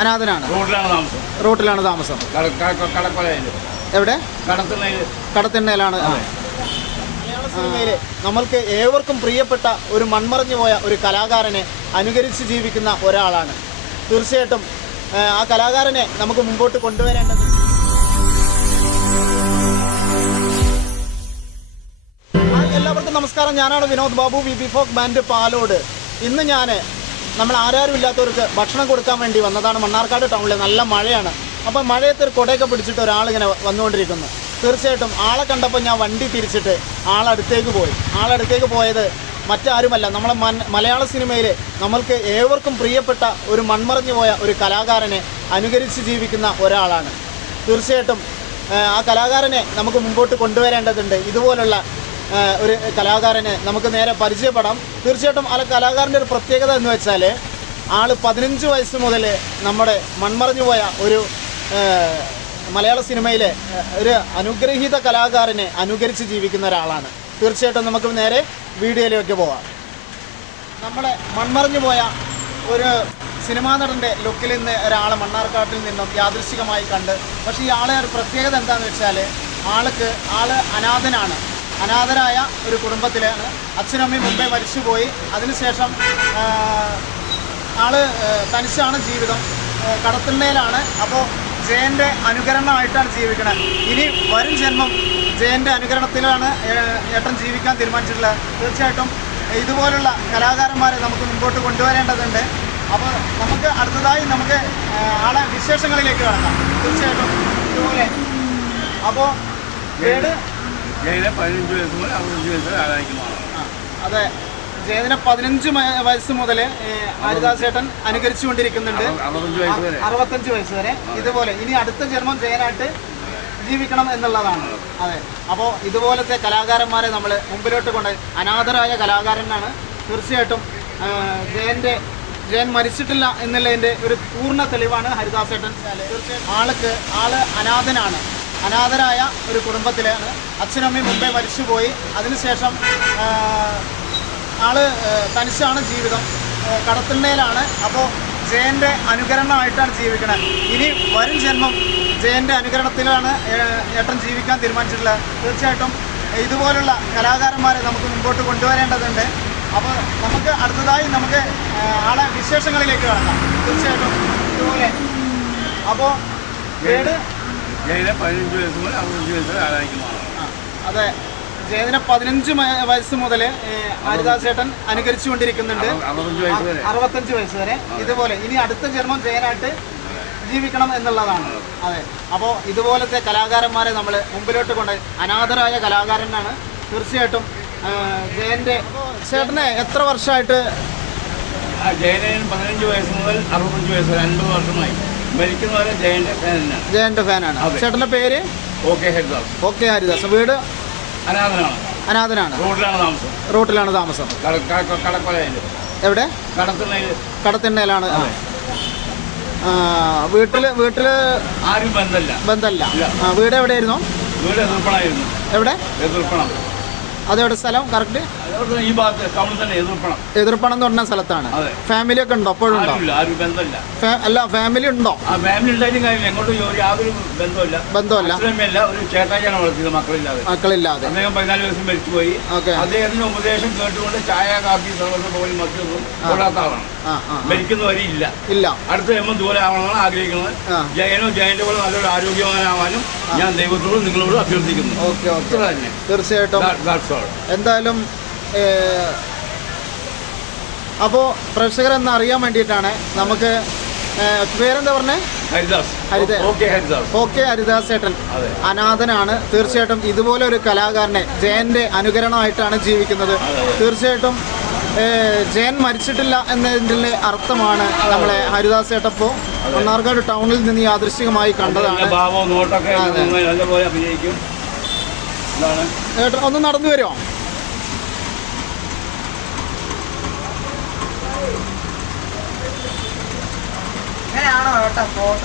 അനാഥനാണ്. റോട്ടിലാണ് താമസം. എവിടെ? കടത്തിണ്ണയിലാണ്. സിനിമയിലെ നമ്മൾക്ക് ഏവർക്കും പ്രിയപ്പെട്ട ഒരു മൺമറഞ്ഞു പോയ ഒരു കലാകാരനെ അനുകരിച്ച് ജീവിക്കുന്ന ഒരാളാണ്. തീർച്ചയായിട്ടും ആ, കലാകാരനെ നമുക്ക് മുമ്പോട്ട് കൊണ്ടുവരേണ്ടത് എല്ലാവർക്കും നമസ്കാരം. ഞാനാണ് Vinod Babu V B folk band Palode. ഇന്ന് ഞാൻ നമ്മൾ ആരാരും ഇല്ലാത്തവർക്ക് ഭക്ഷണം കൊടുക്കാൻ വേണ്ടി വന്നതാണ് മണ്ണാർക്കാട് ടൗണിൽ നല്ല മഴയാണ്. അപ്പോൾ മഴയത്ത് ഒരു കുടയൊക്കെ പിടിച്ചിട്ട് ഒരാളിങ്ങനെ വന്നുകൊണ്ടിരിക്കുന്നു. തീർച്ചയായിട്ടും ആളെ കണ്ടപ്പോൾ ഞാൻ വണ്ടി തിരിച്ചിട്ട് ആളടുത്തേക്ക് പോയി. ആളടുത്തേക്ക് പോയത് മറ്റാരുമല്ല നമ്മളെ മലയാള സിനിമയിൽ നമ്മൾക്ക് ഏവർക്കും പ്രിയപ്പെട്ട ഒരു മൺമറഞ്ഞു പോയ ഒരു കലാകാരനെ അനുകരിച്ച് ജീവിക്കുന്ന ഒരാളാണ്. തീർച്ചയായിട്ടും ആ, കലാകാരനെ നമുക്ക് മുമ്പോട്ട് കൊണ്ടുവരേണ്ടതുണ്ട്. ഇതുപോലുള്ള ഒരു കലാകാരനെ നമുക്ക് നേരെ പരിചയപ്പെടാം. തീർച്ചയായിട്ടും ആ കലാകാരന്റെ ഒരു പ്രത്യേകത എന്ന് വെച്ചാൽ ആൾ പതിനഞ്ച് വയസ്സ് മുതൽ നമ്മുടെ മൺമറഞ്ഞു പോയ ഒരു മലയാള സിനിമയിലെ ഒരു അനുഗ്രഹീത കലാകാരനെ അനുകരിച്ച് ജീവിക്കുന്ന ഒരാളാണ്. തീർച്ചയായിട്ടും നമുക്ക് നേരെ വീഡിയോയിലേക്ക് പോവാം. നമ്മുടെ മൺമറഞ്ഞു പോയ ഒരു സിനിമാ നടന്റെ ലുക്കിൽ നിന്ന് ഒരാളെ മണ്ണാർക്കാട്ടിൽ നിന്നും യാദൃശികമായി കണ്ട് പക്ഷേ ഈ ആളെ ഒരു പ്രത്യേകത എന്താണെന്ന് വെച്ചാൽ ആൾക്ക് ആൾ അനാഥനാണ്. അനാഥരായ ഒരു കുടുംബത്തിലാണ് അച്ഛനും അമ്മയും മുമ്പേ മരിച്ചുപോയി. അതിനുശേഷം ആൾ തനിച്ചാണ് ജീവിതം കടത്തിന്മേലാണ് അപ്പോൾ ജയന്റെ അനുകരണമായിട്ടാണ് ജീവിക്കുന്നത് ഇനി വരും ജന്മം ജയന്റെ അനുകരണത്തിലാണ് ഏട്ടൻ ജീവിക്കാൻ തീരുമാനിച്ചിട്ടുള്ളത്. തീർച്ചയായിട്ടും ഇതുപോലുള്ള കലാകാരന്മാരെ നമുക്ക് മുമ്പോട്ട് കൊണ്ടുവരേണ്ടതുണ്ട്. അപ്പോൾ നമുക്ക് അടുത്തതായി നമുക്ക് ആളെ വിശേഷങ്ങളിലേക്ക് കടക്കാം. തീർച്ചയായിട്ടും ഇതുപോലെ. അപ്പോൾ വീട് ജയിലെ പതിനഞ്ച് വയസ്സ് മുതൽ അറുപത്തഞ്ച് വയസ്സ് വരെ ആരാധിക്കുന്നതാണ് അതെ. ജയതിനെ പതിനഞ്ച് വയസ്സ് മുതൽ ഹരിദാസ് ചേട്ടൻ അനുകരിച്ചുകൊണ്ടിരിക്കുന്നുണ്ട്. അറു- അറുപത്തഞ്ച് വയസ്സ് വരെ. ഇതുപോലെ ഇനി അടുത്ത ജന്മം ജയനായിട്ട് ജീവിക്കണം എന്നുള്ളതാണ്. അതെ. അപ്പോൾ ഇതുപോലത്തെ കലാകാരന്മാരെ നമ്മൾ മുമ്പിലോട്ട് കൊണ്ട് അനാഥരായ കലാകാരനാണ്. തീർച്ചയായിട്ടും ജയന്റെ ജയന്റെ ജയൻ മരിച്ചിട്ടില്ല എന്നുള്ളതിന്റെ ഒരു പൂർണ തെളിവാണ് ഹരിദാസ് ചേട്ടൻ. തീർച്ചയായും ആൾക്ക് ആൾ അനാഥനാണ്. അനാഥരായ ഒരു കുടുംബത്തിലാണ്. അച്ഛനും അമ്മയും മുമ്പേ മരിച്ചുപോയി. അതിനുശേഷം ആൾ തനിച്ചാണ് ജീവിതം കടത്തുന്നതിലാണ് കടത്തിണ്ണയിലാണ് അപ്പോൾ ജയന്റെ അനുകരണമായിട്ടാണ് ജീവിക്കുന്നത് ഇനി വരും ജന്മം ജയന്റെ അനുകരണത്തിലാണ് ഏട്ടൻ ജീവിക്കാൻ തീരുമാനിച്ചിട്ടുള്ളത്. തീർച്ചയായിട്ടും ഇതുപോലുള്ള കലാകാരന്മാരെ നമുക്ക് മുമ്പോട്ട് കൊണ്ടുവരേണ്ടതുണ്ട്. അപ്പോൾ നമുക്ക് അടുത്തതായി നമുക്ക് ആളെ വിശേഷങ്ങളിലേക്ക് കടക്കാം. തീർച്ചയായിട്ടും ഇതുപോലെ. അപ്പോൾ വീട് ജയിലെ പതിനഞ്ച് വയസ്സ് മുതൽ അറുപത്തഞ്ച് വയസ്സ് വരെ ആരാധിക്കുന്നതാണ് അതെ. ജയതിനെ പതിനഞ്ച് വയസ്സ് മുതൽ ഹരിദാസ് ചേട്ടൻ അനുകരിച്ചുകൊണ്ടിരിക്കുന്നുണ്ട്. അറു- അറുപത്തഞ്ച് വയസ്സ് വരെ. ഇതുപോലെ ഇനി അടുത്ത ജന്മം ജയനായിട്ട് ജീവിക്കണം എന്നുള്ളതാണ്. അതെ. അപ്പോൾ ഇതുപോലത്തെ കലാകാരന്മാരെ നമ്മൾ മുമ്പിലോട്ട് കൊണ്ട് അനാഥരായ കലാകാരനാണ്. തീർച്ചയായിട്ടും ജയന്റെ ചേട്ടനെ എത്ര വർഷമായിട്ട് ജയനന് പതിനഞ്ച് വയസ്സ് മുതൽ അറുപത്തഞ്ച് വയസ്സ് വരെ അൻപത് വർഷമായി. ജയന്റെ ഫാനാണ്. ചേട്ടന്റെ പേര്? ഓക്കെ ഹരിദാസ്. വീട്? അനാഥനാണ്. റോട്ടിലാണ് താമസം. എവിടെ? കടത്തിണ്ണയിലാണ്. വീട്ടിൽ വീട്ടിൽ ആരും ബന്ധമില്ല. ബന്ധമല്ല. ആ, വീട് എവിടെയായിരുന്നു? എവിടെ? അതെവിടെ സ്ഥലം? കറക്റ്റ്? ഈ ഭാഗത്ത് ടൗണിൽ തന്നെ എതിർപ്പണം. എതിർപ്പണം എന്ന് പറഞ്ഞ സ്ഥലത്താണ്. ഫാമിലി ഒക്കെ ഉണ്ടോ? അപ്പോഴും ആരും ബന്ധമില്ല. അല്ല ഫാമിലി ഉണ്ടോ? ആ ഫാമിലി ഉണ്ടായിട്ടും കാര്യമില്ല. എങ്ങോട്ടും യാതൊരു ബന്ധമില്ല ബന്ധമല്ല അച്ഛനമ്മയല്ല ഒരു ചേട്ടായിയാണ് വളർത്തിയത് മക്കളില്ലാതെ. മക്കളില്ലാതെ. അദ്ദേഹം പതിനാല് വയസ്സ് മരിച്ചുപോയി. അദ്ദേഹത്തിന്റെ ഉപദേശം കേട്ടുകൊണ്ട് ചായ കാപ്പി സർവസ് പോലും മറ്റൊന്നും കൊള്ളാത്ത ആളാണ്. മരിക്കുന്നവരെ ഇല്ല. ഇല്ല. അടുത്ത ജന്മം ദൂരെ ആവണമെന്നാണ് ആഗ്രഹിക്കുന്നത്. ജയനോ ജയന്റെ പോലെ നല്ലൊരു ആരോഗ്യവാനാവാനും ഞാൻ ദൈവത്തോട് നിങ്ങളോട് അഭ്യർത്ഥിക്കുന്നു. Okay okay. തീർച്ചയായിട്ടും. എന്തായാലും അപ്പോൾ പ്രേക്ഷകരെന്ന് അറിയാൻ വേണ്ടിയിട്ടാണ് നമുക്ക് പേരെന്താ പറഞ്ഞേ? ഹരിദാസ്. ഹരിദാസ്. ഓക്കെ ഹരിദാസ് ചേട്ടൻ. അനാഥനാണ്. തീർച്ചയായിട്ടും ഇതുപോലെ ഒരു കലാകാരനെ ജയന്റെ അനുകരണമായിട്ടാണ് ജീവിക്കുന്നത്. തീർച്ചയായിട്ടും ജയൻ മരിച്ചിട്ടില്ല എന്നതിന്റെ അർത്ഥമാണ് നമ്മളെ ഹരിദാസ് ചേട്ടപ്പോ മണ്ണാർക്കാട് ടൗണിൽ നിന്ന് യാദൃശികമായി കണ്ടതാണ്. ചേട്ടൻ ഒന്ന് നടന്നു വരുമോ? അങ്ങനെയാണോ ഏട്ടാ ഫോട്ടോ